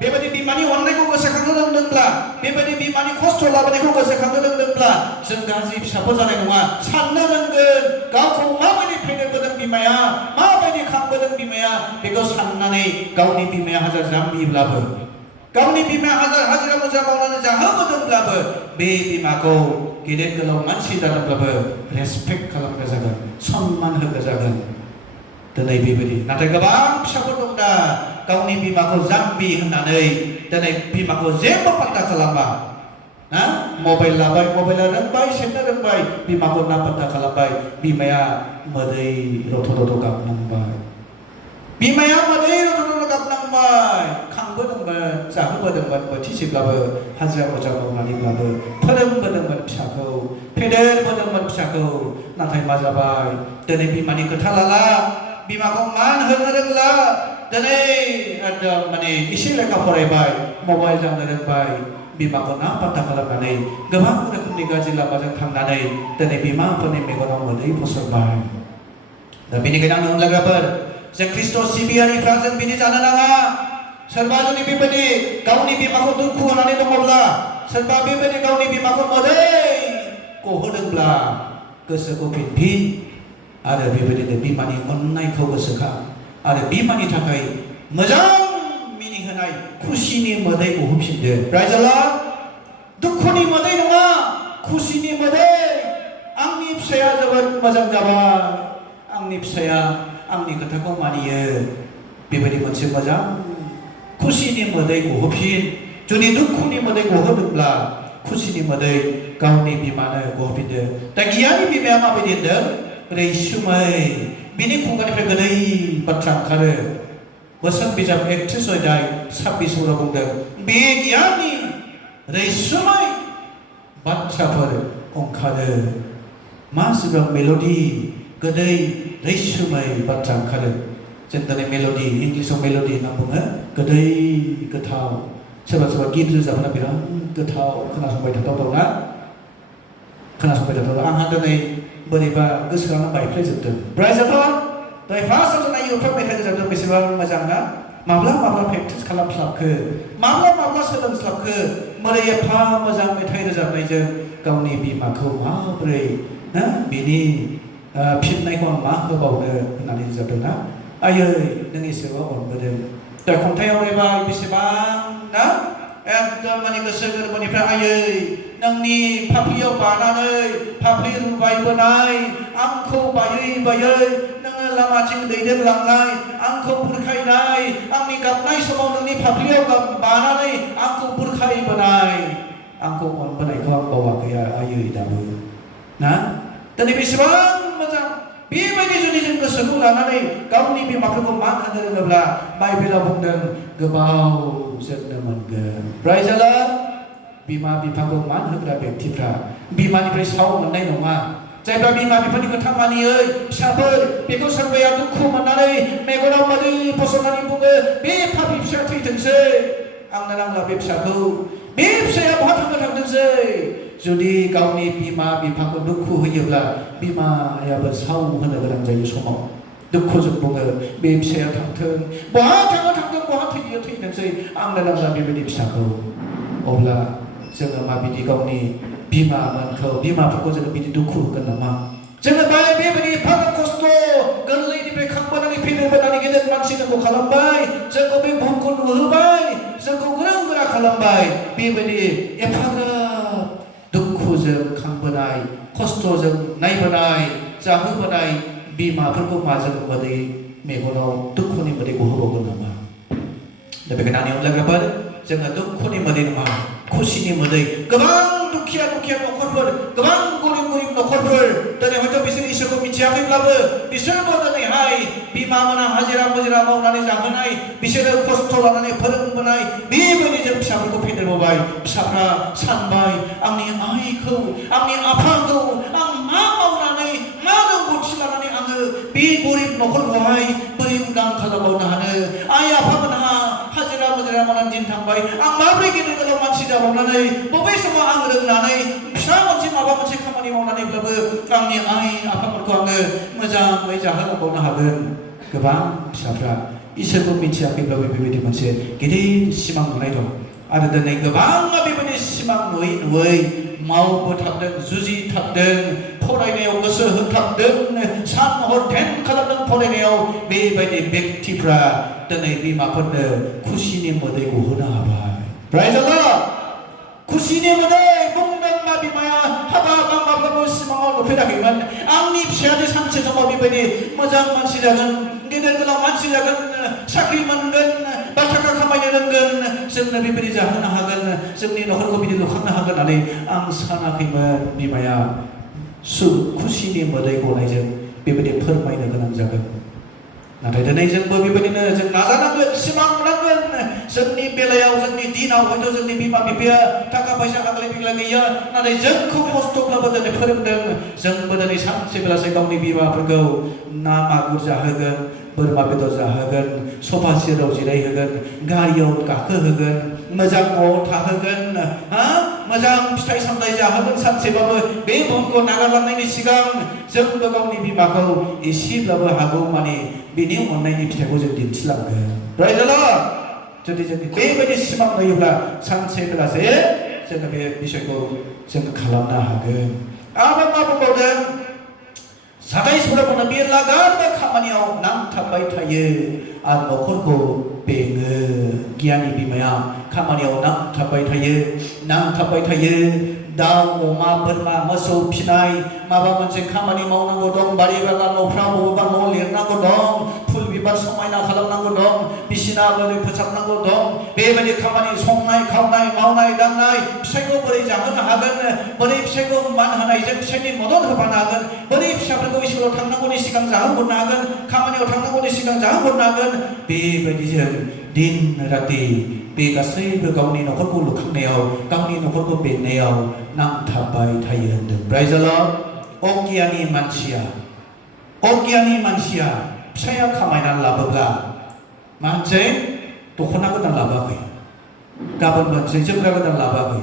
बेबायदि बिमानि अननायखौ गोसोखांनो रोंदोंब्ला बेबायदि बिमानि खस्थ' लाबोनायखौ गोसोखांनो रोंदोंब्ला जों गाज्रि फिसाफोर जानाय नङा साननो रोंगोन गावखौ माबायदि फेदेरबोदों बिमाया माबायदि खांबोदों बिमाया बेखौ साननानै गावनि बिमाया हाजार जाम्बिब्लाबो गावनि बिमाया हाजार हाजिरा मुजिरा मावनानै जाहोबोदोंब्लाबो बे बिमाखौ गेदेर गोलाव मानसि जादोंब्लाबो रेसपेक्ट खालामग्रा जागोन सन्मान होग्रा जागोन दिनै बेबायदि नाथाय गोबां फिसाफोर दं दा गावनि बिमाखौ जाम्बि होननानै दिनै बिमाखौ जेबो पात्ता खालामा ना मबाइल लाबाय मबाइला रोंबाय सेरनो रोंबाय बिमाखौ ना पात्ता खालामबाय बिमाया मोदै रथ' रथ' गाबनांबाय बिमाया मोदै रथ' रथ' गाबनांबाय खांबोदोंमोन जाहोबोदोंमोन बोथिसेब्लाबो हाजिरा मुजिरा मावनानैब्लाबो फोरोंबोदोंमोन फिसाखौ फेदेरबोदोंमोन फिसाखौ नाथाय मा जाबाय दिनै बिमानि खोथा लाला बिमाखौ मान होनो रोंला दिनै एकदम माने एसे लेखा फरायबाय मबाइल दांनो रोंबाय बिमाखौ ना पात्ता खालामनानै गोबां रोखोमनि गाज्रि लामाजों थांनानै दिनै बिमाफोरनि मेगनाव मोदै फसरबाय दा बेनिखायनो आंनि अनलायग्राफोर जों ख्रिस्ट' सिबियारिफ्रा जों बिदि जानो नाङा सोरबा जुदि बेबायदि गावनि बिमाखौ दुखु होनानै दङब्ला सोरबा बेबायदि गावनि बिमाखौ मोदै गहोदोंब्ला गोसोखौ फिनफिन आरो बेबायदिनो बिमानि अननायखौ गोसोखां आरो बिमानि थाखाय मोजां मिनिहोनाय खुसिनि मोदै गहोफिनदो प्राइज द लर्ड दुखुनि मोदै नङा खुसिनि मोदै आंनि फिसाया जोबोद मोजां जाबाय आंनि फिसाया आंनि खोथाखौ मानियो बेबायदि मोनसे मोजां खुसिनि मोदै गहोफिन जुदि दुखुनि मोदै गहोदोंब्ला खुसिनि मोदै गावनि बिमानो गहोफिनदो दा गियानि बिमाया माबायदि होनदों रैसुमै बिनि खुगानिफ्राय गोदै बाथ्रा ओंखारो बोसोन बिजाब 31 अध्याय 26 बुंदों बे गियाननि रैसुमै बाथ्राफोर ओंखारो मा सिगां मेल'डि गोदै रैसुमै बाथ्रा ओंखारो जों दिनै मेल'डि इंलिसाव मेल'डि होनना बुङो गोदै गोथाव सोरबा सोरबा गित रोजाबना बिराद गोथाव खोनासंबाय थाथाव ना खोनासंबाय थाथाव आंहा दिनै बोरैबा गोसोआनो बायफ्लेजोबदों प्राइज द लर्ड दहाय फार्स्टआव जों इउटुब मेथाइ रोजाबदों बेसेबां मोजां ना माब्ला माब्ला प्रेक्टिस खालामस्लाबखो माब्ला माब्ला सोलोंस्लाबखो बोरै एफा मोजां मेथाइ रोजाबनायजों गावनि बिमाखौ माबोरै ना बिनि फिननायखौ आं मा होबावनो होननानै रोजाबदों ना आयै नों एसेबां अनबोदों दा खन्थाइयाव लिरबाय बेसेबां ना एकदम माने गोसो गोरबोनिफ्राय आयै नोंनि फाफ्लियाव बानानै फाफ्लि रुबायबोनाय आंखौ बायै बायै नोङो लामाथिं दैदेनलांनाय आंखौ बुरखायनाय आंनि गाबनाय समाव नोंनि फाफ्लियाव बानानै आंखौ बुरखायबोनाय आंखौ अनबोनायखौ आं बावाखै आयै दाबो ना दिनै बेसेबां मोजां बेबायदि जुदि जों गोसोखौ लानानै गावनि बिमाफोरखौ मान होनो रोङोब्ला बाइबेलाव बुंदों गोबाव जोरनो मोनगोन प्राइज द लर्ड बिमा बिफाखौ मान होग्रा व्यक्तिफ्रा बिमानिफ्राय साव मोननाय नङा जायफ्रा बिमा बिफानि खोथा मानियै फिसाफोर बेखौ सोरबाया दुखु मोननानै मेगनाव मोदै फसरनानै बुङो बे फाफि फिसाया थैथोंसै आंनो नांला बे फिसाखौ बे फिसाया बहा थांनो थांथोंसै जुदि गावनि बिमा बिफाखौ दुखु होयोब्ला बिमायाबो साव होनो गोनां जायो समाव दुखुजों बुङो बे फिसाया थांथों बहा थाङो थांथों बहा थैयो थैथोंसै आंनो नांला बेबायदि फिसाखौ अब्ला जोङो माबायदि गावनि बिमाफोरखौ जोङो बिदि दुखु होगोन नामा जोङो बेबायदि एफा खस्थ' गोरलैनिफ्राय खांबोनानै फेदेरबोनानै गेदेर मानसि जोंखौ खालामबाय जोंखौ बे बुहुमखौ नुहोबाय जोंखौ गोरों गोरा खालामबाय बेबायदि एफाग्राब दुखुजों खांबोनाय खस्थ'जों नायबोनाय जाहोबोनाय बिमाफोरखौ माजों मोदै मेगनाव दुखुनि मोदै गहोबावगोन नामा दा बेखायनो आंनि अनलायग्राफोर जोङो दुखुनि मोदै नङा खुसिनि मोदै गोबां दुखिया न'खरफोर गोबां गरिब न'खरफोर दिनै हयथ' बिसोर इसोरखौ मिथियाखैब्लाबो बिसोरबो दिनैहाय बिमा मोना हाजिरा मुजिरा मावनानै जाहोनाय बिसोरो खस्थ' लानानै फोरोंबोनाय बेबायदि जों फिसाफोरखौ फेदेरबोबाय फिसाफ्रा सानबाय आंनि आइखौ आंनि आफाखौ आं मा मावनानै मा रोंगौथि लानानै आङो बे गरिब न'खरखौहाय बोरै उदां खालामबावनो हानो आइ आफामोनहा हाजिरा मुजिरा मावनानै दिन थांबाय आं माबोरै गेदेर गोलाव मानसि जाबावनानै बबे समाव आं रोंनानै फिसा मोनसे माबा मोनसे खामानि मावनानैब्लाबो आंनि आइ आफाफोरखौ आङो मोजाङै जाहोलांबावनो हागोन गोबां फिसाफ्रा इसोरखौ मिथियाखैब्लाबो बेबायदि मोनसे गिदिर सिमां नुनाय दं आरो दिनै गोबाङा बेबायदि सिमां नुयै नुयै मावबोथाबदों जुजिथाबदों फरायनायाव गोसो होथाबदों सान हर ध्यान खालामदों फरायनायाव बेबायदि व्यक्तिफ्रा दिनै बिमाफोरनो खुसिनि मोदै गहोनो हाबाय Praise the Lord खुसिनि मोदै बुंदों मा बिमाया हाबा माब्लाबाबो सिमाङाव नुफेराखैमोन आंनि फिसायादि सानसे समाव बेबायदि मोजां मानसि जागोन गेदेर गोलाव मानसि जागोन साख्रि मोनगोन बा थाखा खामायनो रोंगोन जोंनो बेबायदि जाहोनो हागोन जोंनि न'खरखौ बिदि लुखांनो हागोन होननानै आं सानाखैमोन बिमाया खुसिनि मोदै गनायजों बेबायदि फोरमायनो गोनां जागोन नाथाय दिनै जोंबो बेबायदिनो जों नाजानांगोन सिमां नुनांगोन जोंनि बेलायाव जोंनि दिनाव हयथ' जोंनि बिमा बिफाया थाखा फैसा आग्लाय बिग्लाय गैया नाथाय जोंखौ खस्थ'ब्लाबो दिनै फोरोंदों जोंबो दिनै सानसे बेलासे गावनि बिमाफोरखौ ना मागुर जाहोगोन बोरमा बेदर जाहोगोन सफा सेराव जिरायहोगोन गारियाव गाखोहोगोन मोजां न'आव थाहोगोन मोजां फिथाइ सामथाइ जाहोगोन सानसेबाबो बे बुहुमखौ नागारलांनायनि सिगां जोंबो गावनि बिमाखौ एसेब्लाबो हागौ माने बिनि अननायनि फिथाइखौ जों दिन्थिलांगोन Praise the Lord जुदि जों बेबायदि सिमां नुयोब्ला सानसे बेलासे जोङो बे बिषयखौ जों खालामनो हागोन आरो मा बुंबावदों साथाय सुबुंफोरनो बे लागारबो खामानियाव नांथाबबाय थायो आरो न'खरखौ बेङो गियानि बिमाया खामानियाव नांथाबबाय थायो दाउ अमा बोरमा मोसौ फिनाय माबा मोनसे खामानि मावनांगौ दं बारि बागान न'फ्राव बबेबा न' लिरनांगौ दं फुल बिबार समायना खालामनांगौ दं बिसिना बोरै फोसाबनांगौ दं बेबायदि खामानि संनाय खावनाय मावनाय दांनाय फिसायखौ बोरै जाहोनो हागोन बोरै फिसायखौ मान होनायजों फिसायनि मदद होफानो हागोन बोरै फिसाफोरखौ स्कुलाव थांनांगौनि सिगां जाहोहरनो हागोन खामानियाव थांनांगौनि सिगां जाहोहरनो हागोन बेबायदिजों दिन राति बे गासैबो गावनि न'खरखौ लुखांनायाव गावनि न'खरखौ बेंनायाव नांथाबबाय थायो होनदों Praise the Lord अगियानि मानसिया फिसाया खामायनानै लाबोब्ला मानसि दख'ना गोदान लाबोआखै गाबोन मोनसे जोमग्रा गोदान लाबोआखै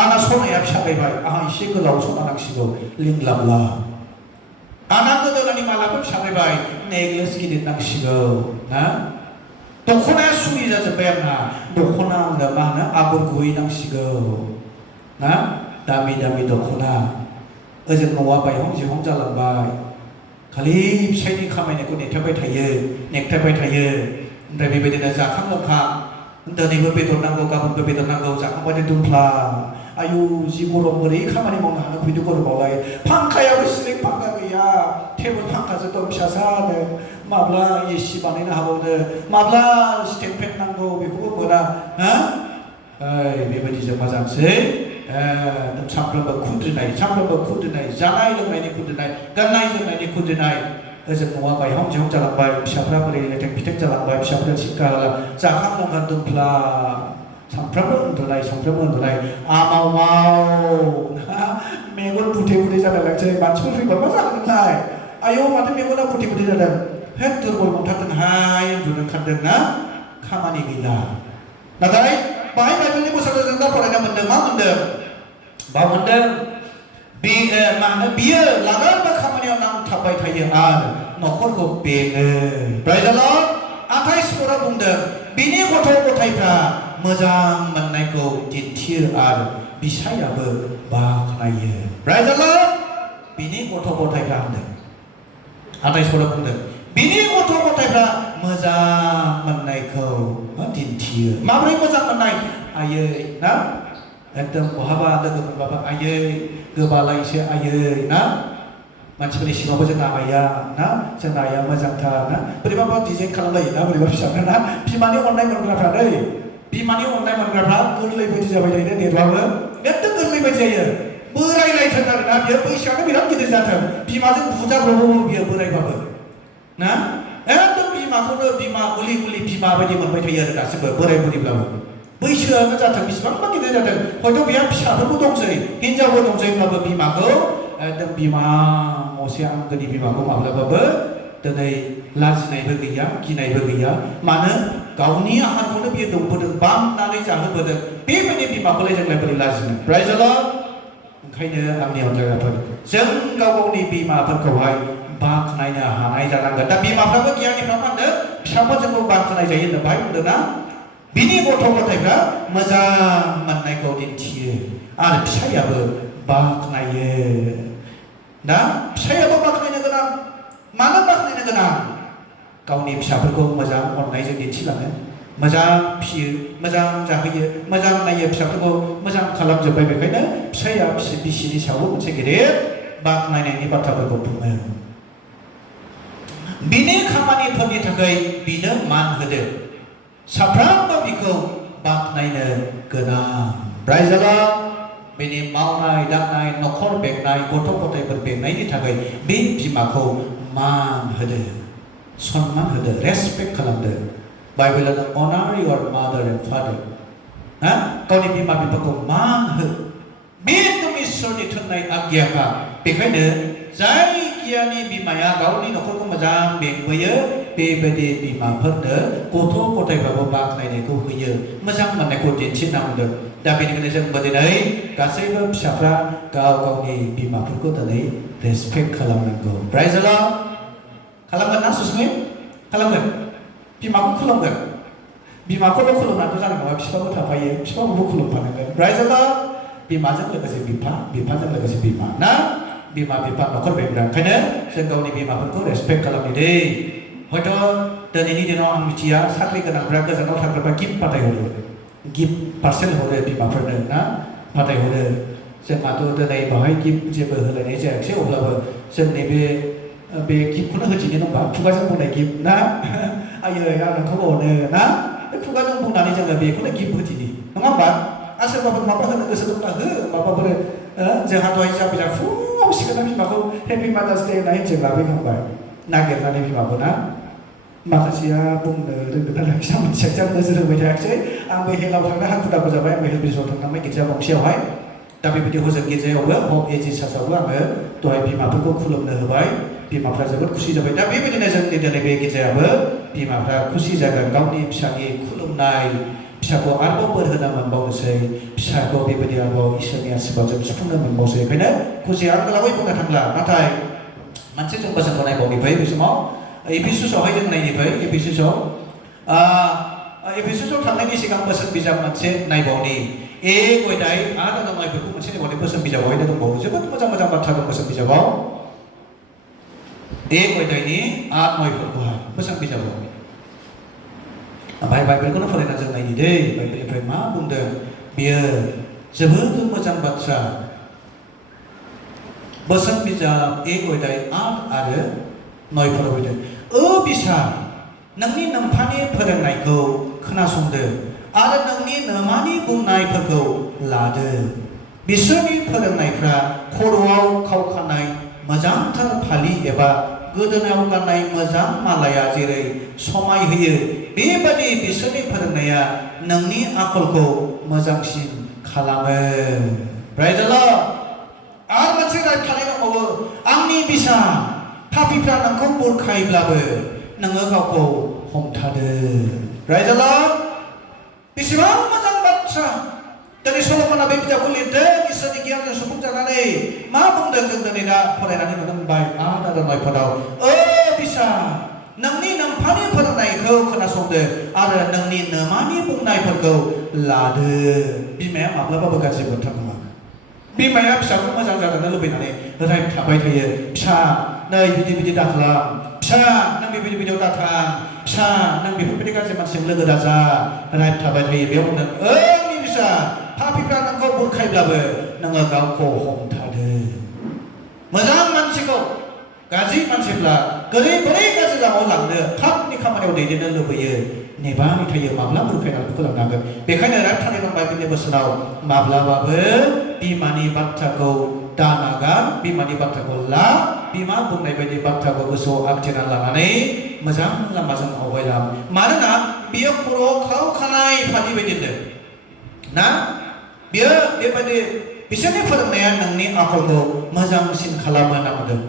आंना सनाया फिसा बायबाय आंहा एसे गोलाव सना नांसिगौ लिंलाबला आंना गोदोनानि मालाबो फिसा बायबाय नेकलेस गिदिर नांसिगौ ना दख'नाया सुरि जाजोब्बाय आंना दख'ना आंनो मा होनो आगर गुबै नांसिगौ ना दामि दख'ना ओजों न'आ बायहं जिहं जालांबाय खालि फिसायनि खामायनायखौ नेथाबबाय थायो ओमफ्राय बेबायदिनो जाखां लोंखां दिनैबो बेदर नांगौ गाबोनबो बेदर नांगौ जाखांबाथाय दुमफ्ला आयु जि गरम बोरै खामानि मावनो हानो बिदि गरमावलाय फांखायाबो सिलिं फांखा गैया टेबोल फांखासो दं फिसासानो माब्ला एसि बानायनो हाबावनो माब्ला स्टेन्ड फेन नांगौ बेखौबो मोना बेबायदिजों मा जानोसै सानफ्रोमबो खुद्रिनाय जानाय लोंनायनि खुद्रिनाय गाननाय जोमनायनि खुद्रिनाय ओजों न'आ बायहं जिहं जालांबाय फिसाफ्रा बोरै लेथें फिथें जालांबाय फिसाफ्रा सिक्का होला जाखां लोंखां दुमफ्ला सानफ्रामबो उन्दुनाय आमाव मेगन बुथे जालाय लांसै मानसिफोर फैबा मा जागोन नोंलाय आयौ माथो मेगना बुथे जादों हेद दुरबल मोनथारदोंहाय उन्दुनो ओंखारदों ना खामानि गैला नाथाय बाहाय बाइबेलनि बोसोराव जों दा फरायनो मोनदों मा मोनदों बियो लागारबो खामानियाव नांथाबबाय थायो आरो न'खरखौ बेङो Praise the Lord 28 बुंदों बिनि गथ' गथायफ्रा मोजां मोननायखौ दिन्थियो आरो बिसायाबो बाख्नायो Praise the Lord बिनि गथ' गथायफ्रा होनदों 28 बुंदों बिनि गथ' गथायफ्रा मोजां मोननायखौ दिन्थियो माबोरै मोजां मोननाय आयै ना एकदम बहाबा लोगो मोनबाबो आयै गोबालायसो आयै ना मानसिफोरनि सिगाङावबो जोंना आइया मोजांथार ना बोरैबाबा डिजाइन खालामलायो ना बोरैबा फिसाफ्रा ना बिमानि अननाय मोनग्राफ्रा गोरलै बायदि जाबाय थायो देरबाबो एकदम गोरलै बायदि जायो बोरायलायथों आरोना बियो बैसोआनो बिराद गिदिर जाथों बिमाजों बुजाब्रबो बियो बोरायबाबो ना एकदम बिमाखौनो बिमा गुलि बिमा बायदि मोनबाय थायो आरो दासिमबो बोराय बुरिब्लाबो बैसोआनो जाथों बेसेबांबा गिदिर जाथों हयथ' बेहा फिसाफोरबो दंसै हिनजावबो दंसै होनब्लाबो बिमाखौ एकदम बिमा असे आंगोनि बिमाखौ माब्लाबाबो दिनै लाजिनायबो गैया गिनायबो गैया मानो गावनि आहारखौनो बियो दौबोदों बामनानै जाहोबोदों बेबायदि बिमाखौलाय जोंलाय बोरै लाजिनो Praise the Lord ओंखायनो आंनि अनजायफोर जों गावनि बिमाफोरखौहाय बाख्नायनो हानाय जानांगोन दा बिमाफ्राबो गियानिफ्रा मा होनदों फिसाफोरजोंबो बाख्नाय जायो होनना बाहाय बुंदों ना बिनि गथ' गथायफ्रा मोजां मोननायखौ दिन्थियो आरो फिसायाबो बाख्नायो दा फिसायाबो बाख्नायनो गोनां मानो बाख्नायनो गोनां गावनि फिसाफोरखौ मोजां अननायजों दिन्थिलाङो मोजां फियो मोजां जाहोयो मोजां नायो फिसाफोरखौ मोजां खालामजोब्बाय बेखायनो फिसाया बिसिनि सायावबो मोनसे गेदेर बाख्नायनायनि बाथ्राफोरखौ बुङो बिनि खामानिफोरनि थाखाय बिनो मान होदो साफ्रोमबो बिखौ बाख्नायनो गोनां प्राइज द लर्ड बिनि मावनाय दांनाय न'खर बेंनाय गथ' गथायफोर बेंनायनि थाखाय बे बिमाखौ मान होदो सन्मान होदो रेसपेक्ट खालामदो बाइबेलाव honor your mother and father हा गावनि बिमा बिफाखौ मान हो बे इसोरनि थोननाय आज्ञाखा बेखायनो जाय गियानि बिमाया गावनि न'खरखौ मोजां बेंबोयो बेबायदि बिमाफोरनो गथ' गथायफ्राबो बाख्नायनायखौ होयो मोजां मोननायखौ दिन्थिनांदों दा बेनिखायनो जोंबो दिनै गासैबो फिसाफ्रा गाव गावनि बिमाफोरखौ दिनै रेसपेक्ट खालामनांगौ प्राइज द लर्ड खालामगोन ना सुस्मि खालामगोन बिमाखौ खुलुमगोन बिमाखौल' खुलुमनानैथ' जानाय नङा बिफाबो थाफायो बिफाखौबो खुलुमफानांगोन प्राइज द लर्ड बिमाजों लोगोसे बिफा बिफाजों लोगोसे बिमा ना बिमा बिफा न'खर बेंग्रा ओंखायनो जों गावनि बिमाफोरखौ रेसपेक्ट खालामनो दे हयथ' दिनैनि दिनाव आं मिथिया साख्रि गोनांफ्रा गोजानाव थाग्राफ्रा गिफ्ट फाथायहरो गिफ्ट पार्सेल हरो बिमाफोरनो ना फाथायहरो जोंहाथ' दिनै बाहाय गिफ्ट जेबो होलायनाय जायाखिसै अब्लाबो जोंनि बे गिफ्टखौनो होदिनि नङा खुगाजों बुंनाय गिफ्ट ना आयै आं नोंखौ अनो ना बे खुगाजों बुंनानै जोङो बेखौनो गिफ्ट होदिनि नङा होमबा आरो सोरबाफोर माबा होनो गोसो दंब्ला हो माबाफोर जोंहा दहाय जाबिजा फुङाव सिखारना बिमाखौ हेपि मादार्स डे होनना हिनजाव लाबोखांबाय नागिरनानै बिमाखौ ना माखासेया बुंनो रोंगोन ना रोङाखिसै आं मिथियाखिसै आं नोजोर होबाय थायाखिसै आंबो हेलाव थांनो हाखु दाखु जाबाय आंबो हेल ब्रिजआव थांनांबाय गिर्जा गंसेयावहाय दा बेबायदि हजों गिर्जायावबो हप एजि सार्चआवबो आङो दहाय बिमाफोरखौ खुलुमनो होबाय बिमाफ्रा जोबोद खुसि जाबाय दा बेबायदिनो जोंनि दिनै बे गिर्जायाबो बिमाफ्रा खुसि जागोन गावनि फिसानि खुलुमनाय फिसाखौ आरोबाव बोर होना मोनबावनोसै फिसाखौ बेबायदि आरोबाव इसोरनि आशीर्बादजों सुफुंनो मोनबावसै ओंखायनो खुसिया आं गोलावै बुंनो थांला नाथाय मोनसे जों बोसोनखौ नायबावनिफ्राय बे समाव एफिसुसावहाय जों नायनिफ्राय एफिसुसाव थांनायनि सिगां बोसोन बिजाब मोनसे नायबावनि ए गयदाय आरो नायफोरखौ मोनसे नायबावनि बोसोन बिजाबावहायनो दंबावो जोबोद मोजां मोजां बाथ्रा दं बोसोन बिजाबाव ए गयदायनि आठ नयफोरखौहाय बोसोन बिजाबाव ओमफ्राय बाइबेलखौनो फरायना जों नायनि दै बाइबेलनिफ्राय मा बुंदों बेयो जोबोद मोजां बाथ्रा बोसोन बिजाब ए गयदाय आठ आरो नयफोराव फैदों बिसा नोंनि नोम्फानि फोरोंनायखौ खोनासंदो आरो नोंनि नोमानि बुंनायफोरखौ लादो बिसोरनि फोरोंनायफ्रा खर'आव खावखानाय मोजांथार फालि एबा गोदोनायाव गाननाय मोजां मालाया जेरै समाय होयो बेबादि बिसोरनि फोरोंनाया नोंनि आखलखौ मोजांसिन खालामो प्राइज द लर्ड आरो मोनसे रायखानाय दंबावो आंनि बिसा पापीफ्रा नोंखौ बुरखायोब्लाबो नोङो गावखौ हमथादो प्राइज द लर्ड बेसेबां मोजां बाथ्रा दिनै सल'मना बे बिजाबखौ लिरदों इसोरनि गियानजों सुफुंजानानै मा बुंदों जों दिनै दा फरायनानै नुनो मोनबाय आठ आरो नयफोराव बिसा नोंनि नोम्फानि फोरोंनायखौ खोनासंदो आरो नोंनि नोमानि बुंनायफोरखौ लादो बिमाया माब्लाबाबो गाज्रि बाथ्रा नङा बिमाया फिसाखौ मोजां जाजानो लुबैनानै रायथाबाय थायो फिसा नै बिदि दाखालाम फिसा नों बेबायदि बिदियाव दाथां फिसा नों बेफोरबायदि गाज्रि मानसिजों लोगो दाजा रायथाबाय थायो बेयाव बुंदों आंनि फिसा पापीफ्रा नोंखौ बुरखायब्लाबो नोङो गावखौ हमथादो मोजां मानसिखौ गाज्रि मानसिफ्रा बोरै गाज्रि लामायाव लांनो थाबनि खामानियाव दैदेननो लुबैयो नेबाय थायो माब्ला बुरखायनानै बेखौ लांनो हागोन बेखायनो रायथानाय दं बाइबेलनि बोसोनाव माब्लाबाबो बिमानि बाथ्राखौ दानागार बिमानि बाथ्राखौ ला बिमा बुंनाय बायदि बाथ्राखौ गोसोआव आखिना लानानै मोजां लामाजों आवगायलां मानोना बियो खर'आव खावखानाय फालि बायदि ना बियो बेबायदि बिसोरनि फोरोंनाया नोंनि आखलखौ मोजांसिन खालामो होनना बुंदों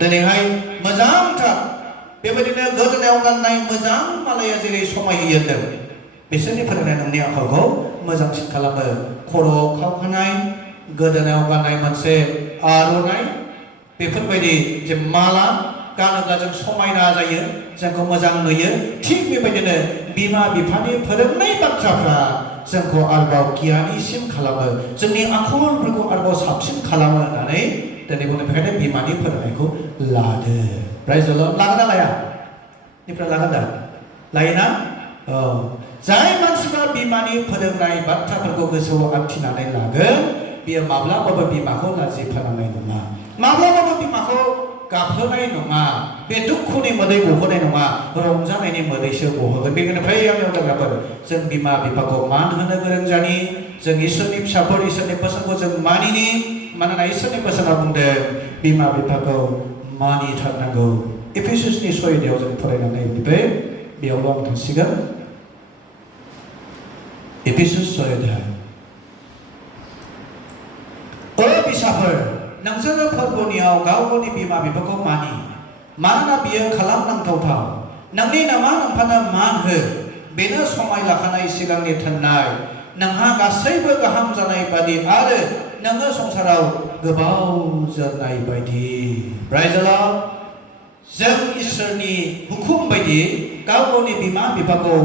दिनैहाय मोजांथार बेबायदिनो गोदोनायाव गाननाय मोजां मालाया जेरै समाय होयो होनदों बिसोरनि फोरोंनाया नोंनि आखलखौ मोजांसिन खालामो खर'आव खावखानाय गोदोनायाव गाननाय मोनसे आर'नाइ बेफोरबायदि जे माला गानोब्ला जों समायना जायो जोंखौ मोजां नुयो थिग बेबायदिनो बिमा बिफानि फोरोंनाय बाथ्राफ्रा जोंखौ आरोबाव गियानिसिम खालामो जोंनि आखलफोरखौ आरोबाव साबसिन खालामो होननानै दिनै बुंनो बेखायनो बिमानि फोरोंनायखौ लादो प्राइज द लर्ड लागोन ना लाया निफ्राय लागोन दा लायोना औ जाय मानसिफ्रा बिमानि फोरोंनाय बाथ्राफोरखौ गोसोआव आखिनानै लागोन बियो माब्लाबाबो बिमाखौ लाजि फोनांनाय नङा माब्लाबाबो बिमाखौ गाबहोनाय नङा बे दुखुनि मोदै गहोनाय नङा रंजानायनि मोदैसो गहोगोन बेनिखायनो फै आंनियाव लोगोफोर जों बिमा बिफाखौ मान होनो गोरों जानि जों इसोरनि फिसाफोर इसोरनि बोसोनखौ जों मानिनि मानोना इसोरनि बोसोना बुंदों बिमा बिफाखौ मानिथारनांगौ एफेसुसनि 6 जों फरायनानै बेनिफ्राय बेयावल' आं थांसिगोन एफेसुस 6 फिसाफोर नोंसोरो फोरबोनियाव गाव गावनि बिमा बिफाखौ मानि मानोना बियो खालामनांथावथाव नोंनि नामा नोंफानो मान हो बेनो समाय लाखानाय सिगांनि थोननाय नोंहा गासैबो गाहाम जानाय बादि आरो नोङो संसाराव गोबाव जोरनाय बायदि प्राइज द लर्ड जों इसोरनि हुकुम बायदि गाव गावनि बिमा बिफाखौ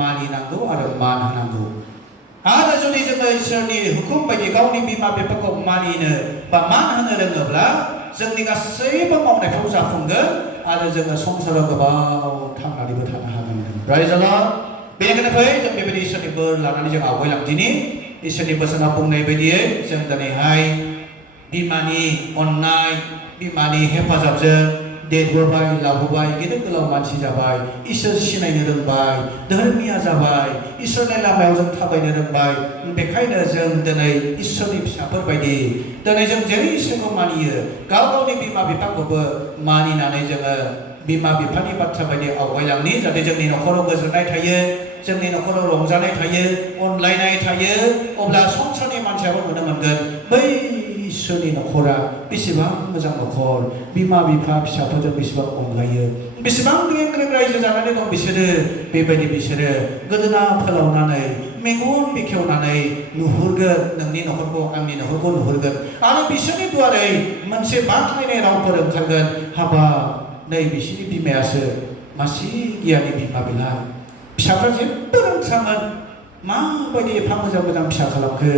मानिनांगौ आरो मान होनांगौ आरो जुदि जोङो इसोरनि हुकुम बायदि गावनि बिमा बिफाखौ मानिनो बा मान होनो रोङोब्ला जोंनि गासैबो मावनायखौ जाफुंगोन आरो जोङो संसाराव गोबाव थांनानैबो थानो हागोन प्राइज द लर्ड बेनिखायनो फै जों बेबायदि इसोरनि बोर लानानै जों आवगायलांदिनि इसोरनि बोसोना बुंनाय बायदियै जों दिनैहाय बिमानि अननाय बिमानि हेफाजाबजों देरबोबाय लाबोबाय गेदेर गोलाव मानसि जाबाय इसोर सिनायनो रोंबाय धोरोमिया जाबाय इसोरनि लामायाव जों थाबायनो रोंबाय बेखायनो जों दिनै इसोरनि फिसाफोर बायदि दिनै जों जेरै इसोरखौ मानियो गाव गावनि बिमा बिफाखौबो मानिनानै जोङो बिमा बिफानि बाथ्रा बायदि आवगायलांनि जाहाथे जोंनि न'खराव गोजोननाय थायो जोंनि न'खराव रंजानाय थायो अनलायनाय थायो अब्ला संसारनि मानसियाबो नुनो मोनगोन बै इसोरनि न'खरा बेसेबां मोजां न'खर बिमा बिफा फिसाफोरजों बेसेबां अनलायो बेसेबां ग्रें ग्रें रायजो जानानै दं बिसोरो बेबायदि बिसोरो गोदोना फोलावनानै मेगन बेखेवनानै नुहुरगोन नोंनि न'खरखौ आंनि न'खरखौ नुहुरगोन आरो बिसोरनि दुआरै मोनसे बाख्नायनाय रावफोर ओंखारगोन हाबा नै बिसोरनि बिमायासो मासे गियानि बिमा बिलाय फिसाफ्रा जेबो रोंथ्रामोन माबायदि एफा मोजां मोजां फिसा खालामखो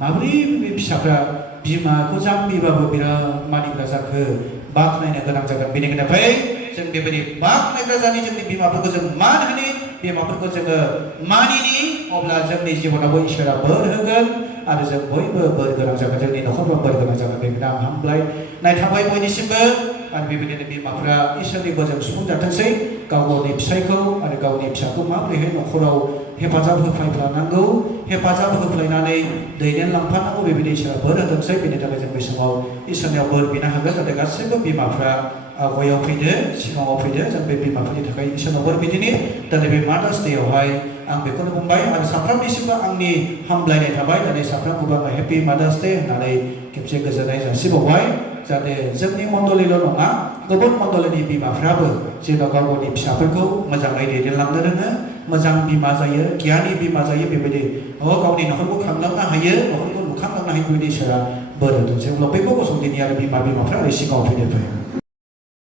माबोरै बे फिसाफ्रा बिमाखौ जाम्बिबाबो बिराद मानिग्रा जाखो बाख्नायनो गोनां जागोन बेनिखायनो फै जों बेबायदि बाख्नायग्रा जानि जोंनि बिमाफोरखौ जों मान होनि बिमाफोरखौ जोङो मानिनि अब्ला जोंनि जिबनावबो इसोरा बोर होगोन आरो जों बयबो बोर गोनां जागोन जोंनि न'खरफ्राव बोर गोनां जागोन बेनिखायनो आं हामब्लायनाय थाबाय बयनिसिमबो आरो बेबायदिनो बिमाफ्रा इसोरनि बोरजों सुफुंजाथोंसै गाव गावनि फिसायखौ आरो गावनि फिसाखौ माबोरैहाय न'खराव हेफाजाब होफ्लायनांगौ हेफाजाब होफ्लायनानै दैदेनलांफानांगौ बेबायदि इसोरा बोर होथोंसै बेनि थाखाय जों बे समाव इसोरनियाव बोर बिनो हागोन जाहाथे गासैबो बिमाफ्रा आवगायाव फैदो सिगाङाव फैदो जों बे बिमाफोरनि थाखाय इसोरनाव बोर बिदिनि दिनै बे मादार्स डेआवहाय आं बेखौनो बुंबाय आरो साफ्रोमनिसिमबो आंनि हामब्लायनाय थाबाय दिनै साफ्रोमखौबो आङो हेपि मादार्स डे होननानै खेबसे गोजोननाय जासिबावबाय जाहाथे जोंनि मण्डलिल' नङा गुबुन मण्डलिनि बिमाफ्राबो जेन' गाव गावनि फिसाफोरखौ मोजाङै दैदेनलांनो रोङो मोजां बिमा जायो गियानि बिमा जायो बेबायदि गावनि न'खरखौ खांलांनो हायो न'खरखौ लुखांलांनो हायो बेबायदि इसोरा बोर होथोंसै अब्ला बयबो गसंदिनि आरो बिमाफ्रा ओरै सिगाङाव फैदो